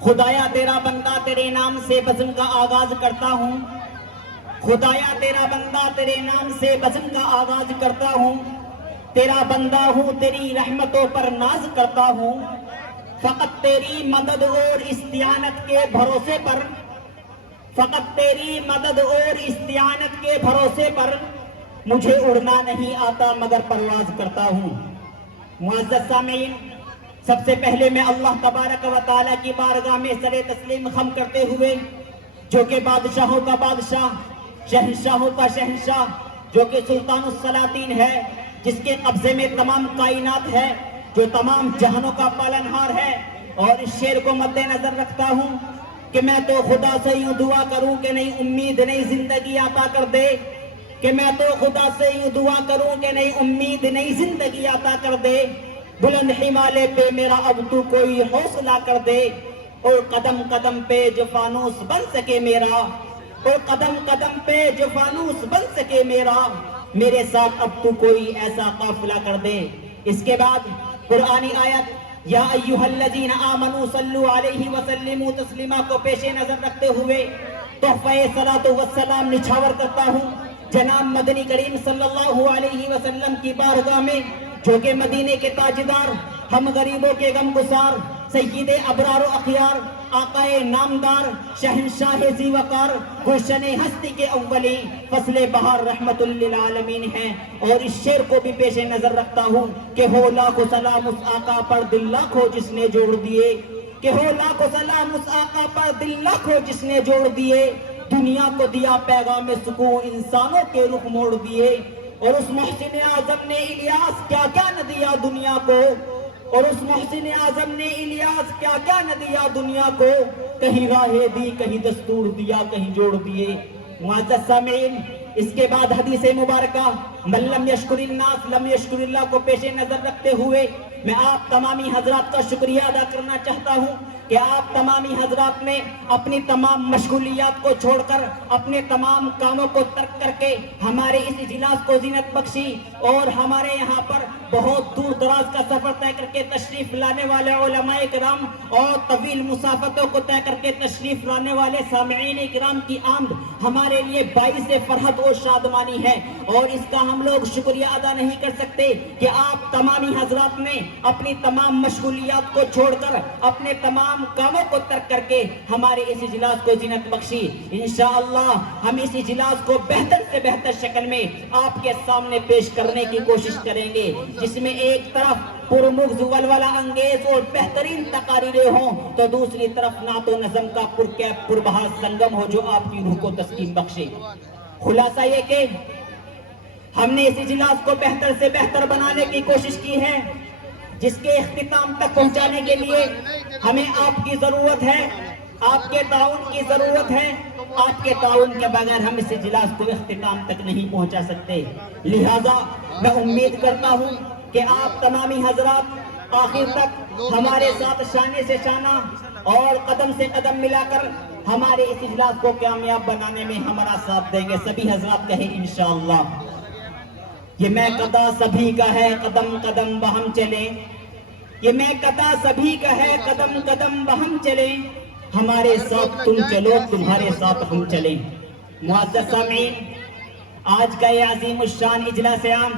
خدایا تیرا بندہ تیرے نام سے بزم کا آغاز کرتا ہوں، خدایا تیرا بندہ تیرے نام سے بزم کا آغاز کرتا ہوں، تیرا بندہ ہوں تیری رحمتوں پر ناز کرتا ہوں، فقط تیری مدد اور استعانت کے بھروسے پر، فقط تیری مدد اور استعانت کے بھروسے پر مجھے اڑنا نہیں آتا مگر پرواز کرتا ہوں۔ معزز سامعین، سب سے پہلے میں اللہ تبارک و تعالیٰ کی بارگاہ میں سر تسلیم خم کرتے ہوئے، جو کہ بادشاہوں کا بادشاہ، شہنشاہوں کا شہنشاہ، جو کہ سلطان السلاطین ہے، جس کے قبضے میں تمام کائنات ہے، جو تمام جہانوں کا پالنہار ہے، اور اس شعر کو مد نظر رکھتا ہوں کہ میں تو خدا سے یوں دعا کروں کہ نئی امید نئی زندگی عطا کر دے، کہ میں تو خدا سے یوں دعا کروں کہ نئی امید نئی زندگی عطا کر دے، بلند ہمالے پہ میرا اب تو کوئی حوصلہ کر دے، اور قدم قدم پہ جو فانوس بن سکے میرا، اور قدم قدم پہ جو فانوس بن سکے میرا، میرے ساتھ اب تو کوئی ایسا قافلہ کر دے۔ اس کے بعد قرآنی آیت یا ایھا الذین آمنوا صلوا علیہ وسلموا تسلیما کو پیش نظر رکھتے ہوئے تحفہ صلاۃ والسلام نچھاور کرتا ہوں جناب مدنی کریم صلی اللہ علیہ وسلم کی بارگاہ میں، جو کہ مدینے کے تاجدار، ہم غریبوں کے غم گسار، سید ابرار و اخیار، آقائے نامدار، شہنشاہ ذی وقار، گلشن ہستی کے اولی، فصل بہار رحمت للعالمین ہیں۔ اور اس شعر کو بھی پیش نظر رکھتا ہوں کہ ہو لاکھوں سلام اس آقا پر دل لاکھوں جس نے جوڑ دیے، کہ ہو لاکھوں سلام اس آقا پر دل لاکھوں جس نے جوڑ دیے، دنیا کو دیا پیغام سکون انسانوں کے رخ موڑ دیے، اور اس محسن اعظم نے الیاس کیا کیا نہ دیا دنیا کو، اور اس محسن اعظم نے الیاس کیا کیا نہ دیا دنیا کو، کہیں راہیں دی کہیں دستور دیا کہیں جوڑ دیے۔ معزز سامعین، اس کے بعد حدیث مبارکہ من لم یشکر الناس لم یشکر اللہ کو پیش نظر رکھتے ہوئے میں آپ تمامی حضرات کا شکریہ ادا کرنا چاہتا ہوں کہ آپ تمامی حضرات نے اپنی تمام مشغولیات کو چھوڑ کر، اپنے تمام کاموں کو ترک کر کے ہمارے اس اجلاس کو زینت بخشی، اور ہمارے یہاں پر بہت دور دراز کا سفر طے کر کے تشریف لانے والے علماء کرام اور طویل مسافتوں کو طے کر کے تشریف لانے والے سامعین کرام کی آمد ہمارے لیے باعث فرحت اور شادمانی ہے، اور اس کا ہم لوگ شکریہ ادا نہیں کر سکتے کہ آپ تمامی حضرات نے اپنی تمام مشغولیات کو چھوڑ کر، اپنے تمام کاموں کو ترک کر کے ہمارے اس اجلاس کو زینت بخشی۔ انشاءاللہ ہم اس اجلاس کو بہتر سے بہتر شکل میں آپ کے سامنے پیش کرنے کی کوشش کریں گے، جس میں ایک طرف پرمغز ولولہ انگیز اور بہترین تقاریریں ہوں، تو دوسری طرف نعت و نظم کا پرکیف پربہا سنگم ہو جو آپ کی روح کو تسکین بخشے۔ خلاصہ یہ کہ ہم نے اس اجلاس کو بہتر سے بہتر بنانے کی کوشش کی ہے، جس کے اختتام تک پہنچانے کے لیے ہمیں آپ کی ضرورت ہے، آپ کے تعاون کی ضرورت ہے۔ آپ کے تعاون کے بغیر ہم اس اجلاس کو اختتام تک نہیں پہنچا سکتے، لہذا میں امید کرتا ہوں کہ آپ تمامی حضرات آخر تک ہمارے ساتھ شانے سے شانہ اور قدم سے قدم ملا کر ہمارے اس اجلاس کو کامیاب بنانے میں ہمارا ساتھ دیں گے۔ سبھی حضرات کہیں انشاءاللہ۔ یہ میں قضا سبھی کا ہے قدم قدم بہم چلیں، یہ میں قضا سبھی کا ہے قدم قدم بہم چلیں، ہمارے ساتھ تم چلو تمہارے ساتھ ہم چلیں۔ معزز سامعین، آج کا یہ عظیم الشان اجلاس عام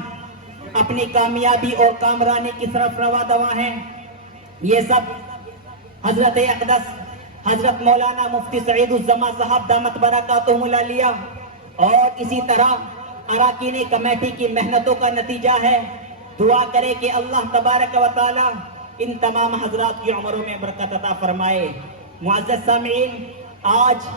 اپنی کامیابی اور کامرانی کی طرف رواں دواں ہے۔ یہ سب حضرت اقدس حضرت مولانا مفتی سعید الزماں صاحب دامت برکاتہم العالیہ اور اسی طرح اراکین کمیٹی کی محنتوں کا نتیجہ ہے۔ دعا کرے کہ اللہ تبارک و تعالی ان تمام حضرات کی عمروں میں برکت عطا فرمائے۔ معزز سامعین، آج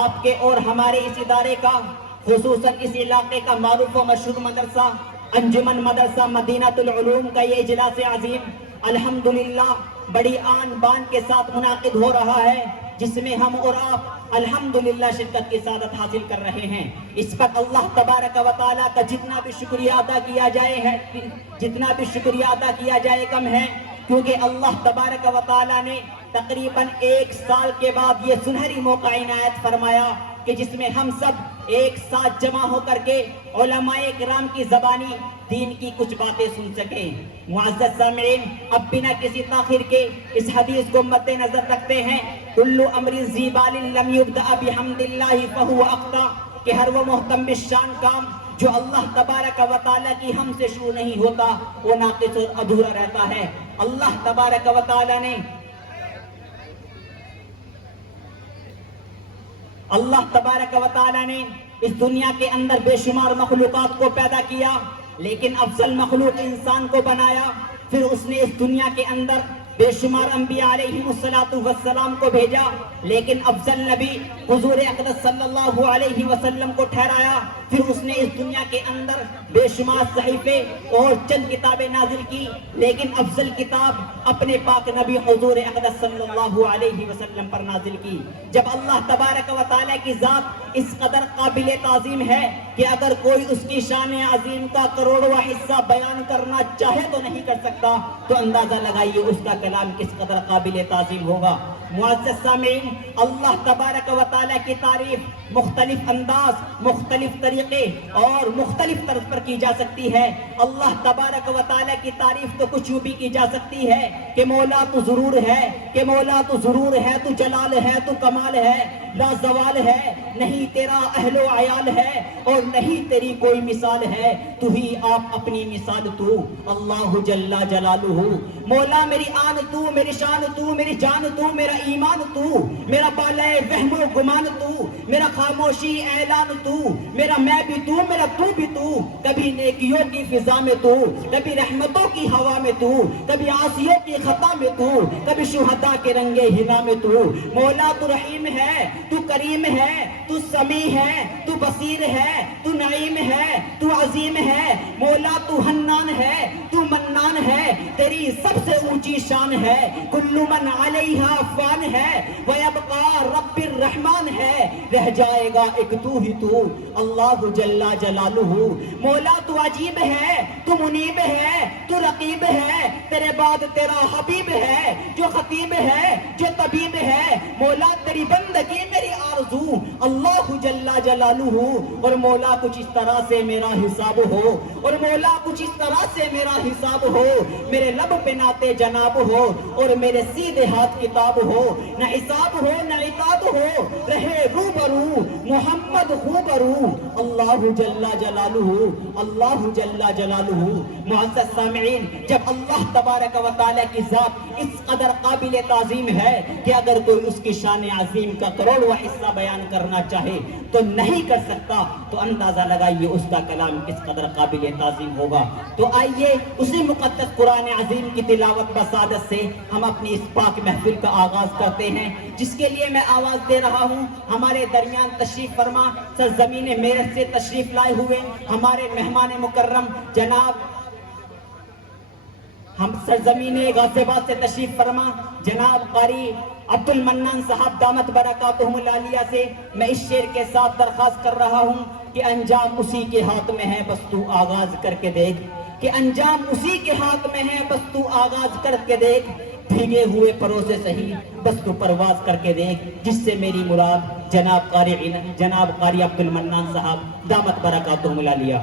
آپ کے اور ہمارے اس ادارے کا، خصوصاً اس علاقے کا معروف و مشہور مدرسہ انجمن مدرسہ مدینہ العلوم کا یہ اجلاس عظیم الحمدللہ بڑی آن بان کے ساتھ منعقد ہو رہا ہے، جس میں ہم اور آپ الحمدللہ شرکت کی سعادت حاصل کر رہے ہیں۔ اس پر اللہ تبارک و تعالیٰ کا جتنا بھی شکریہ ادا کیا جائے کم ہے، کیونکہ اللہ تبارک و تعالیٰ نے تقریباً 1 سال کے بعد یہ سنہری موقع عنایت فرمایا کہ جس میں ہم سب ایک ساتھ جمع ہو کر کے علماء کرام کی زبانی دین کی کچھ باتیں سن سکیں۔ معزز سامعین، اب بنا کسی تاخیر کے اس حدیث کو مد نظر رکھتے ہیں، کل امر ذی بال لم یبدأ بحمد اللہ فہو اخطا، کہ ہر وہ محتم شان کام جو اللہ تبارک و تعالیٰ کی ہم سے شروع نہیں ہوتا وہ ناقص اور ادھورا رہتا ہے۔ اللہ تبارک و تعالیٰ نے اس دنیا کے اندر بے شمار مخلوقات کو پیدا کیا، لیکن افضل مخلوق انسان کو بنایا۔ پھر اس نے اس دنیا کے اندر بے شمار انبیاء علیہ السلام کو بھیجا، لیکن افضل نبی حضور اقدس صلی اللہ علیہ وسلم کو ٹھہرایا۔ پھر اس نے اس دنیا کے اندر بے شمار صحیفے اور چند کتابیں نازل کی، لیکن افضل کتاب اپنے پاک نبی حضور اقدس صلی اللہ علیہ وسلم پر نازل کی۔ جب اللہ تبارک و تعالیٰ کی ذات اس قدر قابل تعظیم ہے کہ اگر کوئی اس کی شان عظیم کا کروڑواں حصہ بیان کرنا چاہے تو نہیں کر سکتا، تو اندازہ لگائیے اس کا کلام کس قدر قابل تعظیم ہوگا۔ معزز سامعین، اللہ تبارک و تعالیٰ کی تعریف مختلف انداز، مختلف طریقے اور مختلف طرز پر کی جا سکتی ہے۔ اللہ تبارک و تعالیٰ کی تعریف تو کچھ یوں بھی کی جا سکتی ہے کہ مولا تو ضرور ہے، کہ مولا تو ضرور ہے، تو جلال ہے، تو کمال ہے، لا زوال ہے، نہیں تیرا اہل و عیال ہے اور نہیں تیری کوئی مثال ہے، تو ہی آپ اپنی مثال تو اللہ جل جلالہ۔ مولا میری آن تو، میری شان تو، میری جان تو، میرا ایمان تو، میرا بالائے وہم و گمان تو، میرا خاموشی اعلان تو، میرا میں بھی تو، میرا تو بھی تو، کبھی نیکیوں کی فضا میں تو، کبھی رحمتوں کی ہوا میں تو، کبھی عاصیوں کی خطا میں تو، کبھی شہداء کے رنگے ہنا میں تو۔ مولا تو رحیم ہے، تو کریم ہے، تو سمیع ہے، تو بصیر ہے، تو نعیم ہے، تو عظیم ہے۔ مولا تو حنان ہے، تو منان ہے، تیری سب سے اونچی شان ہے۔ کل من علیہا فان ہے ویبقا رب الرحمن ہے، رہ جائے گا ایک تو ہی تو اللہ جل جلالہ۔ مولا تو عجیب ہے، تو منیب ہے، تو رقیب ہے، تیرے بعد تیرا حبیب ہے جو خطیب ہے، جو طبیب ہے۔ مولا تیری بندگی میری آرزو اللہ جل جلالہ، اور مولا کچھ اس طرح سے میرا حساب ہو، اور مولا کچھ اس طرح سے میرا حساب ہو، میرے لب پہ ناتے جناب ہو اور میرے سیدھے ہاتھ کتاب ہو، نہ حساب ہو نہ عتاب ہو، رہے روبرو محمد خوبرو اللہ جل جلالہ، اللہ جل جلالہ۔ معزز سامعین، جب اللہ تبارک و تعالیٰ کی ذات اس قدر قابل تعظیم ہے کہ اگر کوئی اس کی شان عظیم کا کروڑواں حصہ بیان کرنا چاہے تو نہیں کر سکتا، تو اندازہ لگائیے اس کا کلام کس قدر قابل تعظیم ہوگا۔ تو آئیے اسی مقدس قرآن عظیم کی تلاوت بسعادت سے ہم اپنی اس پاک محفل کا آغاز کرتے ہیں، جس کے لیے میں آواز دے رہا ہوں ہمارے درمیان تشریف فرما سرزمین میرٹھ سے تشریف لائے ہوئے ہمارے مہمان مکرم جناب، ہم سرزمین غازی آباد سے تشریف فرما جناب قاری عبد المنان صاحب دامت برکاتہم العالیہ سے میں اس شعر کے ساتھ درخواست کر رہا ہوں کہ انجام اسی کے ہاتھ میں ہے، بس تو آغاز کر کے دیکھ، کہ انجام اسی کے ہاتھ میں ہے، بس تو آغاز کر کے دیکھ، بھیگے ہوئے پروں سے صحیح بس تو پرواز کر کے دیکھ، جس سے میری مراد جناب قاری عبد المنان صاحب دامت برکاتہم العالیہ۔